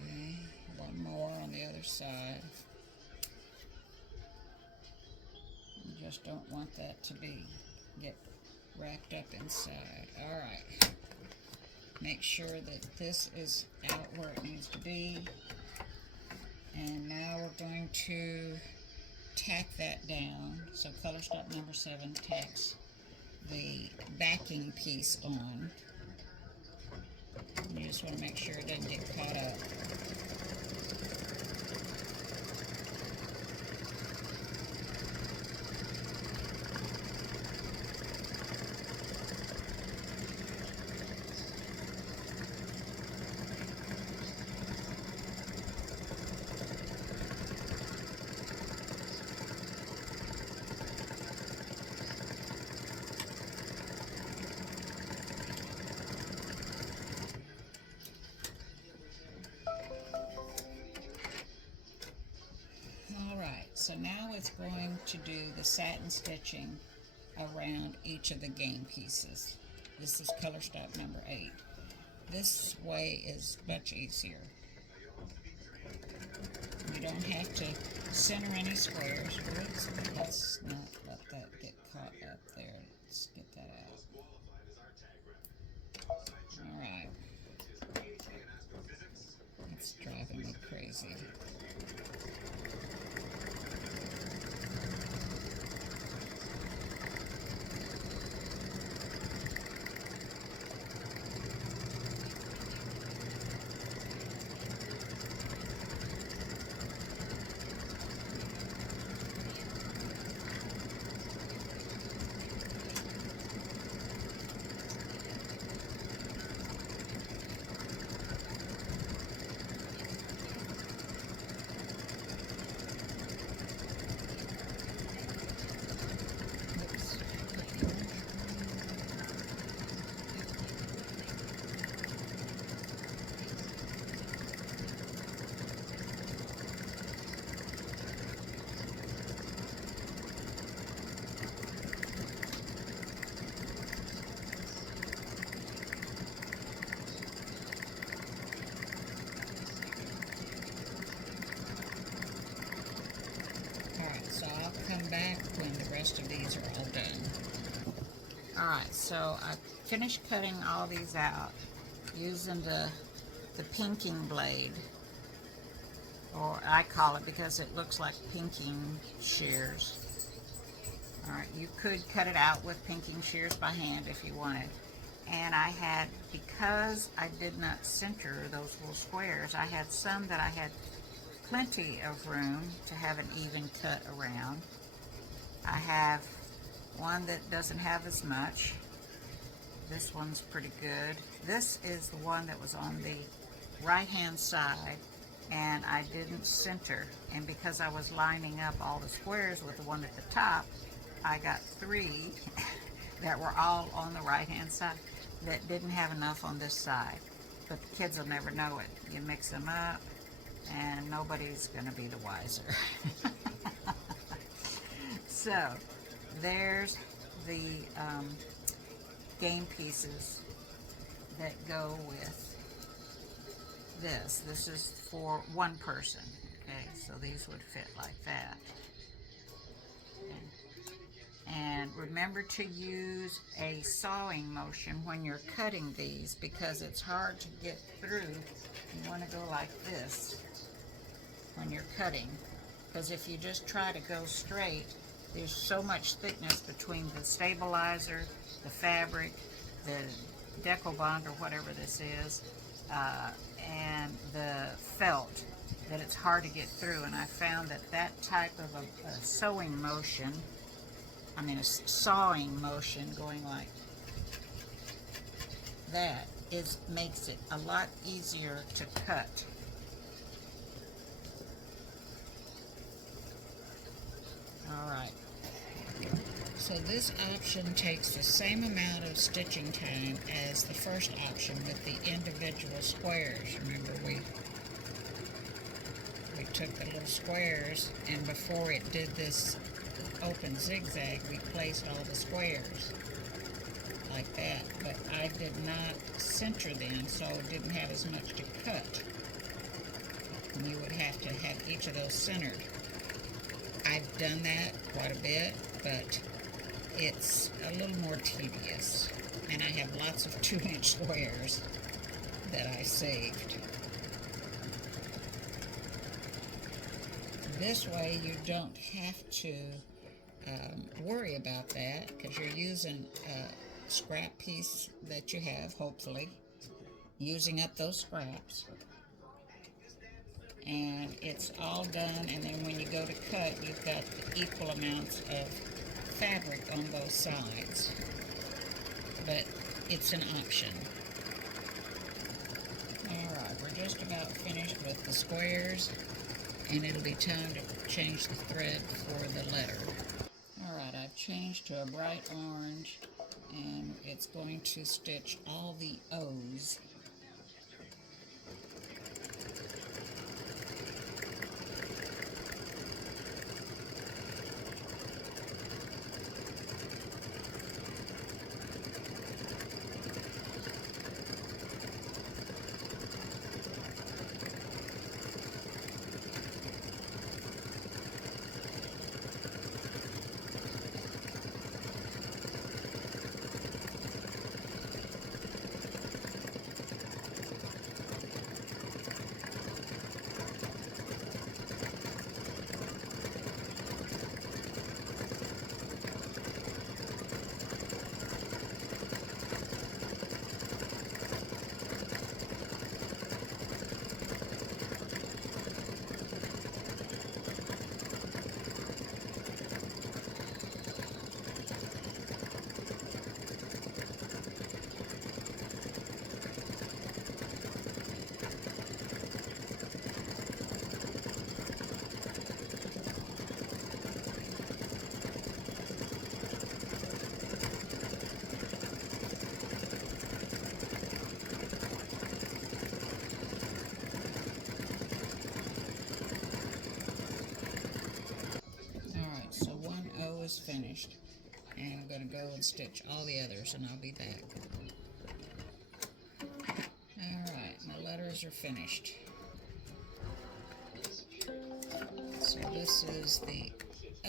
Okay. side. You just don't want that to get wrapped up inside. All right. Make sure that this is out where it needs to be. And now we're going to tack that down. So color stop number 7 tacks the backing piece on. You just want to make sure it doesn't get caught up. So now it's going to do the satin stitching around each of the game pieces. This is color stop number 8. This way is much easier. You don't have to center any squares. Oops, let's not let that get caught up there. Let's get that out. Alright. It's driving me crazy. So I'll come back when the rest of these are all done. Alright, so I finished cutting all these out using the pinking blade, or I call it because it looks like pinking shears. Alright, you could cut it out with pinking shears by hand if you wanted. And I had, because I did not center those little squares, I had some that I had plenty of room to have an even cut around. I have one that doesn't have as much. This one's pretty good. This is the one that was on the right hand side and I didn't center, and because I was lining up all the squares with the one at the top, I got 3 that were all on the right hand side that didn't have enough on this side. But the kids will never know it. You mix them up and nobody's going to be the wiser. So there's the game pieces that go with this. This is for one person, okay? So these would fit like that. And remember to use a sawing motion when you're cutting these, because it's hard to get through. You want to go like this when you're cutting, because if you just try to go straight, there's so much thickness between the stabilizer, the fabric, the deco bond or whatever this is, and the felt, that it's hard to get through. And I found that that type of a sewing motion, a sawing motion going like that, makes it a lot easier to cut. Alright, so this option takes the same amount of stitching time as the first option with the individual squares. Remember, we took the little squares, and before it did this open zigzag, we placed all the squares like that, but I did not center them, so it didn't have as much to cut. and you would have to have each of those centered. I've done that quite a bit, but it's a little more tedious, and I have lots of 2-inch squares that I saved. This way you don't have to worry about that, because you're using a scrap piece that you have, hopefully, using up those scraps. And it's all done, and then when you go to cut, you've got equal amounts of fabric on both sides. But it's an option. Alright, we're just about finished with the squares, and it'll be time to change the thread for the letter. Alright, I've changed to a bright orange, and it's going to stitch all the O's. So one O is finished, and I'm going to go and stitch all the others, and I'll be back. Alright, my letters are finished. So this is the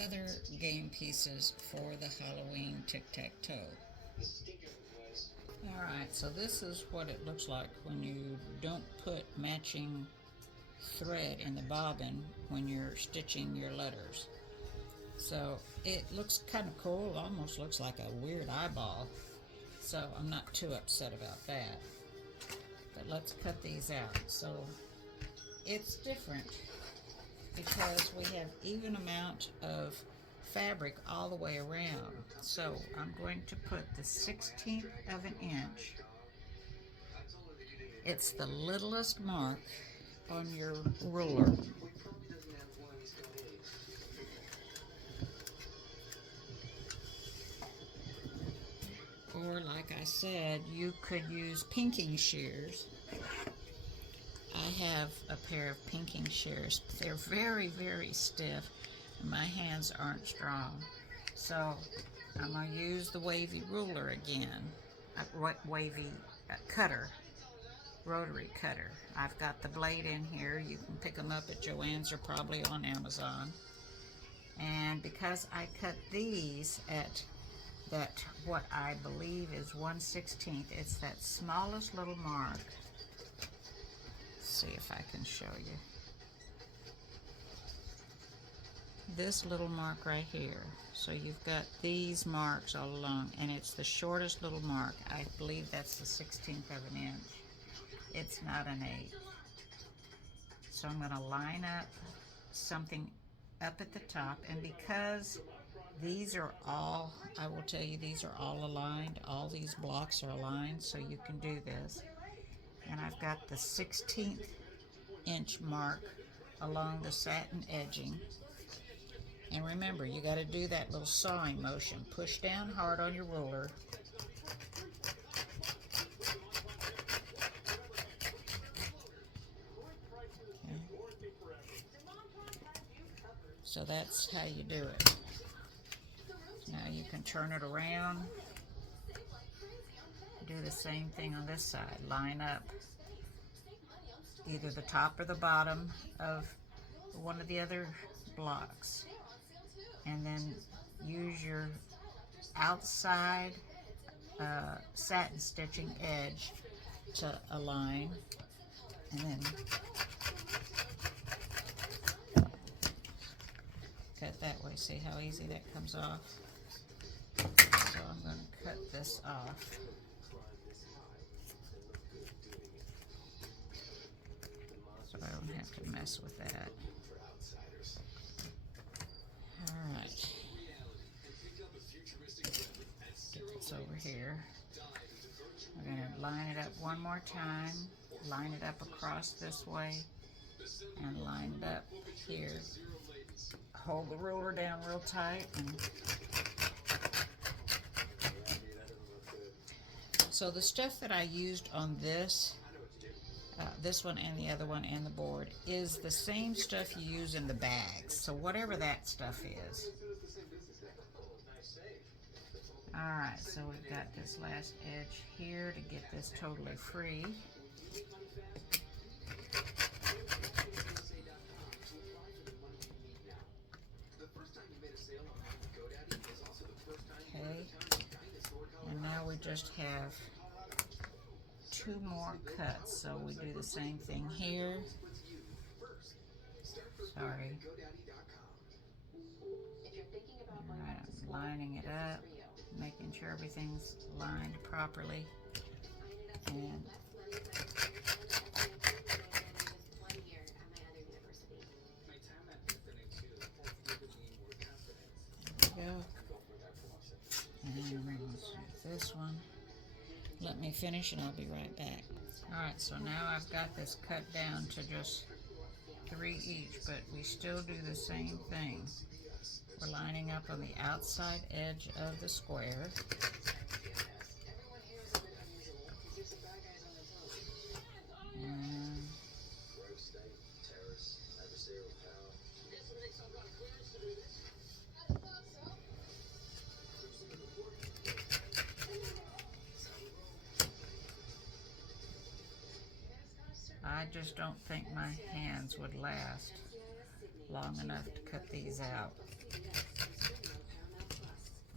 other game pieces for the Halloween Tic Tac Toe. Alright, so this is what it looks like when you don't put matching thread in the bobbin when you're stitching your letters. So it looks kind of cool, almost looks like a weird eyeball. So I'm not too upset about that. But let's cut these out. So it's different because we have even amount of fabric all the way around. So I'm going to put the 1/16 of an inch. It's the littlest mark on your ruler. Or, like I said, you could use pinking shears. I have a pair of pinking shears. They're very, very stiff, and my hands aren't strong. So I'm going to use the wavy ruler again, wavy cutter, rotary cutter. I've got the blade in here. You can pick them up at Joann's or probably on Amazon. And because I cut these at that what I believe is 1/16, it's that smallest little mark. Let's see if I can show you. This little mark right here. So you've got these marks all along, and it's the shortest little mark. I believe that's the 1/16 of an inch. It's not an 1/8. So I'm going to line up something up at the top, and because these are all, I will tell you, these are all aligned. All these blocks are aligned, so you can do this. And I've got the 1/16 inch mark along the satin edging. And remember, you got to do that little sawing motion. Push down hard on your ruler. Okay. So that's how you do it. Now you can turn it around. Do the same thing on this side. Line up either the top or the bottom of one of the other blocks, and then use your outside satin stitching edge to align, and then cut that way. See how easy that comes off? So I'm going to cut this off. So I don't have to mess with that. Alright. Get this over here. We're going to line it up one more time. Line it up across this way. And line it up here. Hold the ruler down real tight. So the stuff that I used on this one and the other one and the board is the same stuff you use in the bags. So whatever that stuff is. Alright, so we've got this last edge here to get this totally free. Okay, and now we just have 2 more cuts, so we do the same thing here. Sorry. Alright, I'm lining it up, making sure everything's lined properly. And there we go. And let's do this one. Let me finish and I'll be right back. Alright, so now I've got this cut down to just 3 each, but we still do the same thing. We're lining up on the outside edge of the square. And I just don't think my hands would last long enough to cut these out.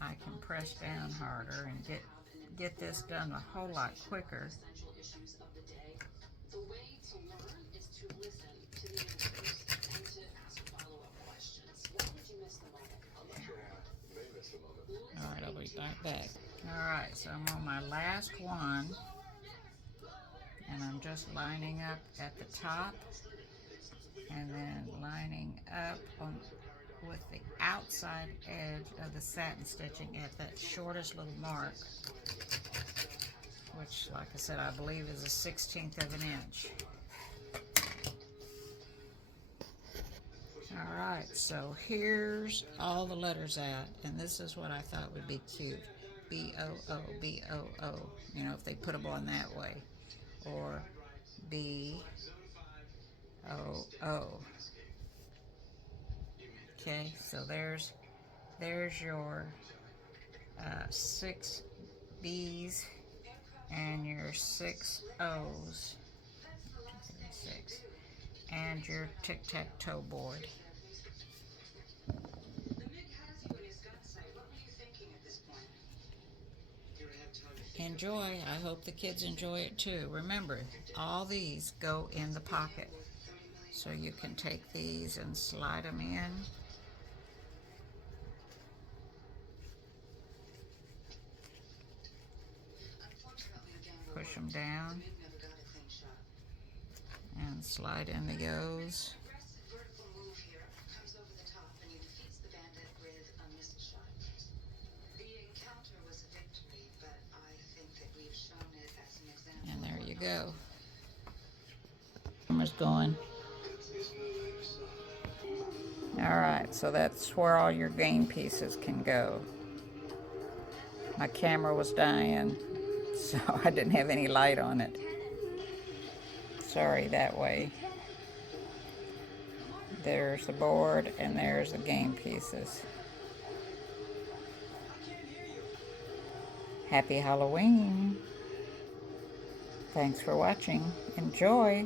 I can press down harder and get this done a whole lot quicker. Alright, I'll be right back. Alright, so I'm on my last one. And I'm just lining up at the top and then lining up with the outside edge of the satin stitching at that shortest little mark, which, like I said, I believe is a 1/16 of an inch. Alright, so here's all the letters at, and this is what I thought would be cute. B-O-O, B-O-O, you know, if they put them on that way. Or B-O-O. Okay, so there's your 6 B's and your 6 O's. 2, 3, 6. And your Tic Tac Toe Board. Enjoy. I hope the kids enjoy it too. Remember, all these go in the pocket. So you can take these and slide them in. Push them down. And slide in the O's. And there you go. Camera's going. Alright, so that's where all your game pieces can go. My camera was dying, so I didn't have any light on it. Sorry, that way. There's the board and there's the game pieces. Happy Halloween. Thanks for watching. Enjoy.